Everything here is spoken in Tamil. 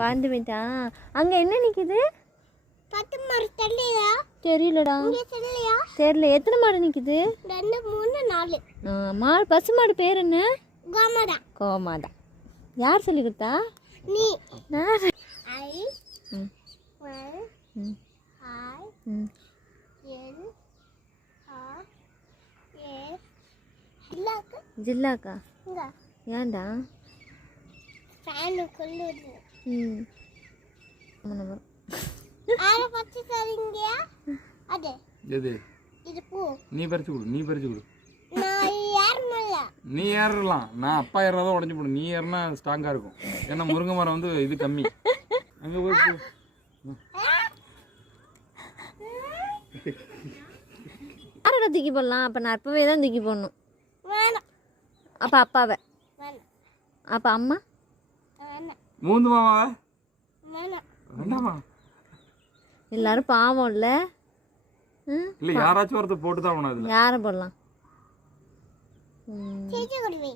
பறந்து போயிட்டா. அங்கே என்ன நிற்கிது? தெரியலடா. தெரியல. எத்தனை மாடு நிற்கிது? 2 3 4. மாடு. பசு மாடு பேர் என்ன? கோமாதா. கோமாதா. யார் சொல்லி கொடுத்தா? நீ. நான். ஐ ஜில்லாக்கா. ஏன்டா? ஃபேன் கொல்லுது. ஆளை பத்தி சரிங்க. அது எது? இது பூ. நீ பறிச்சு கொடு. நான் ஏறமல்ல. நீ ஏறலாம். நான் அப்பா ஏறறத உடைஞ்சு போடும். நீ ஏறினா ஸ்ட்ராங்கா இருக்கும். ஏன்னா முருங்கை மரம் வந்து இது கம்மி. அங்க போய் யாரோட தூக்கி போடலாம்? அப்போ நான் அப்பவே தான் தூக்கி போடணும். வேணாம். அப்போ அப்பாவை. வேணாம். அப்போ அம்மா? வேணாம். மூந்து மாமாவா? வேணாம். வேண்டாமா? எல்லாரும் பாவம் இல்லை? இல்லை, யாராச்சும் ஒருத்தர் போட்டு தான் ஆகணும். யாரை போடலாம்? சீச்சு குடிவே.